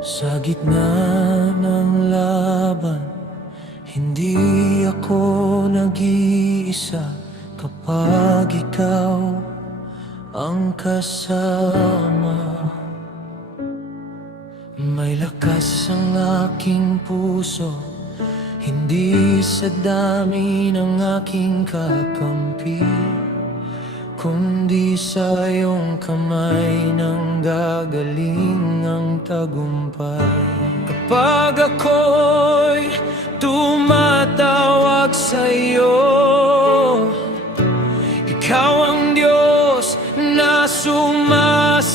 Sa gitna ng laban, hindi ako nag-iisa kapag ikaw ang kasama. May lakas ang aking puso, hindi sa dami ng aking kakampi, kundi sa iyong kamay nang gagaling ang tagumpay. Kapag ako'y tumatawag sa iyo, ikaw ang Diyos na sumasagot.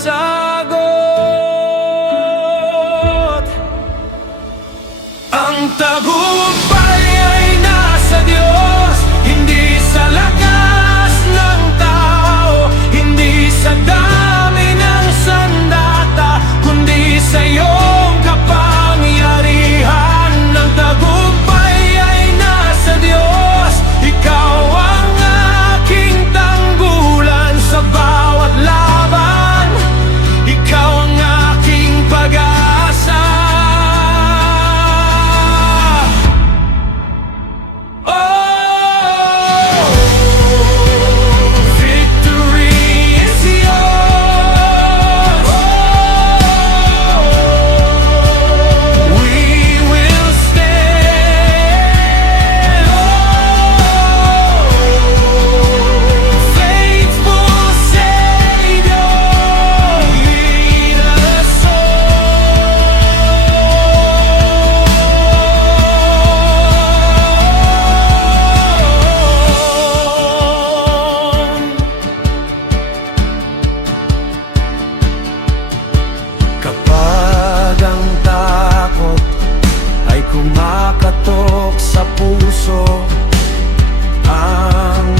Ang tagumpay ay nasa Diyos, hindi sa lakas ng tao, hindi sa dami ng sandata, kundi sa iyong kapangyarihan. Ang tagumpay ay nasa Diyos, ikaw ang aking tanggulan sa bawat laban, ikaw ang aking pag-asa. Kapag ang takot ay kumakatok sa puso, ang